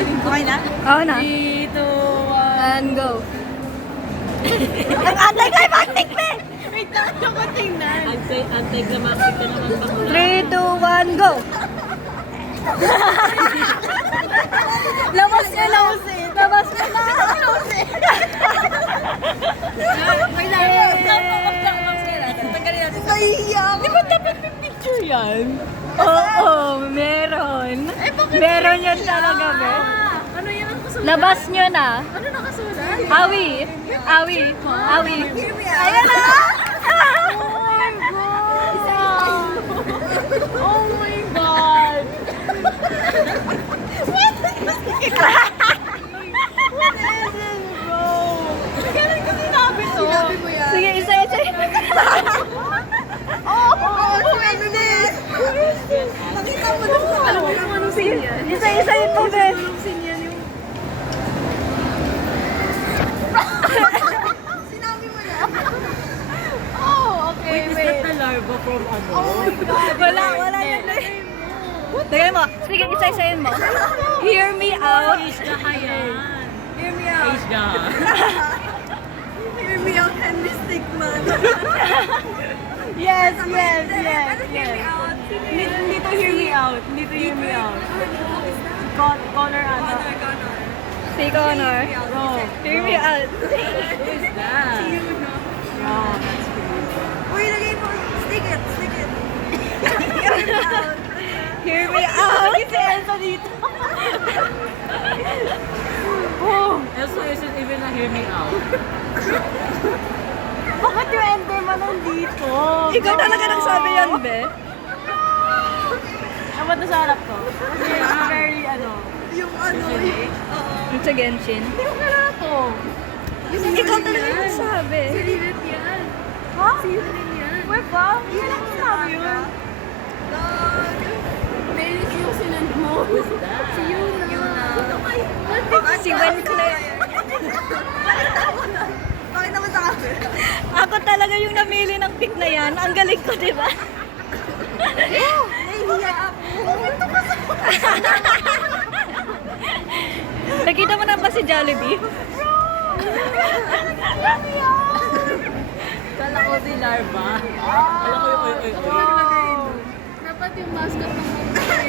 Okay na? Oo na. 3, 2, 1. And go. Ang anti-climactic na eh! Wait lang, ako tingnan. Anti-climactic ka naman bakla. 3, 2, 1, go! Labas ka na! Labas ka na! Wait lang, tanggalin natin. Naiiyak. Di ba dapat may picture yan? Oo, meron. Meron yan talaga, be. Ano yan ang kasulat? Labas nyo na. Ano nakasulat? Awi. Awi. Awi. Ayan na! Oh my God! What is this, bro? Kailan ko sinabi to? Sinabi mo yan. Sige, isa. Oh, ano this? Nakita mo na sa... Alam mo yung anong scene yan? Isa ito, be. Anong scene yan yung... Sinabi mo na. Oh, okay, Wait, is that the larva from ano? Oh my God. Wala yan, be. Lagay mo. Sige, isa-isayin mo. Hear me out. Age ka kaya. Hear me out. Age ka. Hear me out and mystic man. Yes. Hindi to hear me out. Hindi to hear me out. Connor, ano? Si Connor. Bro. Hear me out. Who is that? Bro, that's crazy. Uy, lagay mo. Stick it. Hear me out. Hear me out. Si Elsa dito. Oh, Elsa isn't even a hear me out. bakit yung Enderman nandito? Ikaw talaga nagsabi yan, be. Dapat nasa harap to. Kasi very, ano. Yung ano, It's a Genshin. hindi ko kailangan to. Ikaw talaga nagsabi. Unit yan. Ha? Si Unit yan. Wait ba? Yan ang sabi yun. Melis yung sinand mo. Si Yuna. Si Wenclair. Bakit naman sa camera? Ako talaga yung namili ng pick na yan. Ang galing ko, di ba? Nahihiya ako. Ito ka sa... Nakita mo na ba si Jollibee? Kala ko si larva. Kala ko yung oy. Dapat yung mascot ng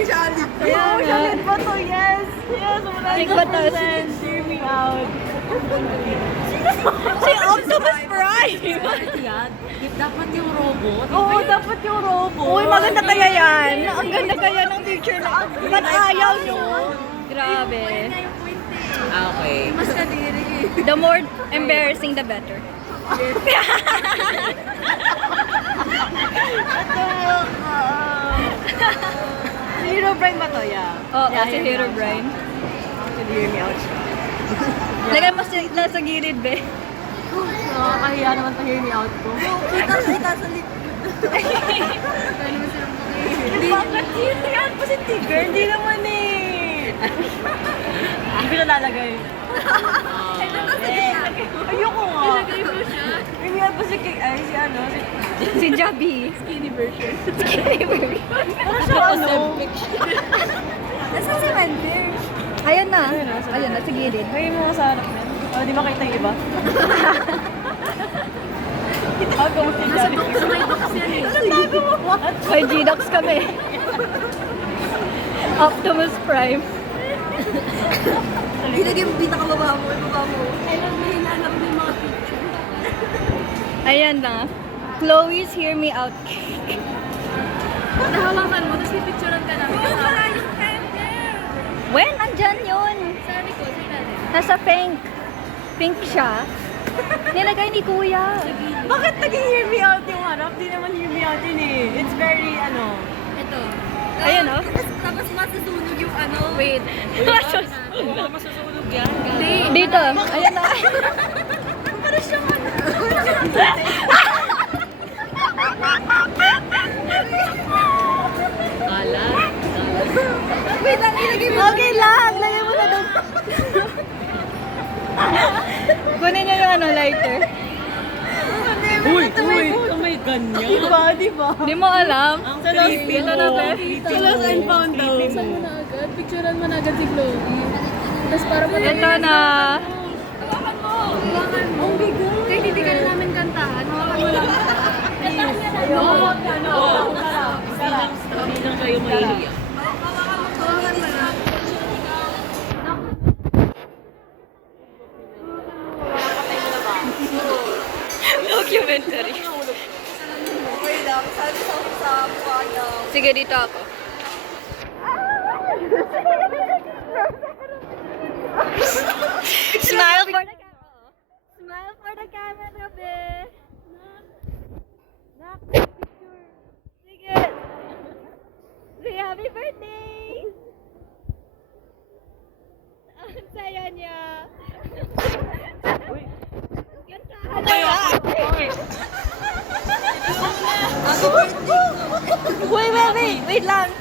Jollibee. Kaya nga. Jollibee ba to? Yes. Big batas. Hear me out. Si Optimus Prime! Yan. Dapat yung robot. Oo, dapat yung robot. Uy, maganda kaya yan. Ang ganda kaya ng picture na. Ba't ayaw nyo? Grabe. Ah, okay. Mas kadiri. The more embarrassing, the better. Si Hero Brian ba to? Yeah. Oo, si Hero Brian. Actually, hear me out siya. Lagay mo sa gilid, be. Nakakahiya naman to hear me out ko. Kita sa likod. Kaya naman silang makihiya. Bakit hear me out pa si Tigger? Hindi naman eh. Hindi ko na lalagay. Ayoko nga. Ilagay mo siya. Hear me out pa si si ano? Si Jabi. Skinny version. Skinny version. Ano siya ano? Nasa si Wender. Ayan na. Ayan na, sa gilid. Lagay mo nga sa harap na. Oh, di ba kita yung iba? Ako mo si Jollibee. Sa may box yan eh. Anong tago mo? What? May G-Dox kami. Optimus Prime. Ginagay mo pinakababa mo. Ibaba mo. Kailan mo hinahanap mo yung mga picture? Ayan na. Chloe's Hear Me Out. Nahawakan mo, tapos pipicturean ka namin. Oo, wala yung candle. When? Andyan yun. Saan ko? Nasa pink. Pink siya. Nilagay ni Kuya. Bakit naging hear me out yung harap? Di naman hear me out yun eh. It's very, ano. Ito. Ayun, oh. Tapos masusunog yung ano. Wait. Oo, masusunog yan. Dito. Ayan na. Para siyang ano. Kalat. Wait lang, ilagay mo. Okay lang. Lagay mo na doon. Kunin niyo yung ano, lighter. Uy, may ganyan. Diba? Di mo alam. Ang Sa Los creepy Pito na, mo. be. Sa Lost and Found daw. Creepy mo. Picturean mo na agad si Chloe. Tapos para po Ito na. Hawakan mo! Hawakan mo! Ang bigat! Kahit hindi ka na namin kantahan, hawakan mo lang. Kantahan niya na. Hindi lang kayo mahihiya. Hawakan mo lang. Documentary. Sige, dito ako. Smile for the camera. Smile for the camera, be. Nak, picture. Sige. Say happy birthday. Ang saya niya. Gantahan na nga. Wait lang.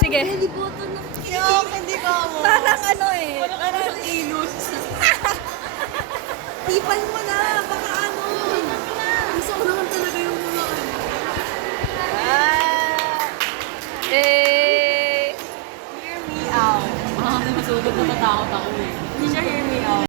Sige. Parang ano eh. Parang ilus. Tipan mo na! Baka ano! Gusto ko naman talaga yung mga ano. Eh. Hear me out. Baka kasi masugod na tatakot ako eh. Hindi siya hear me out.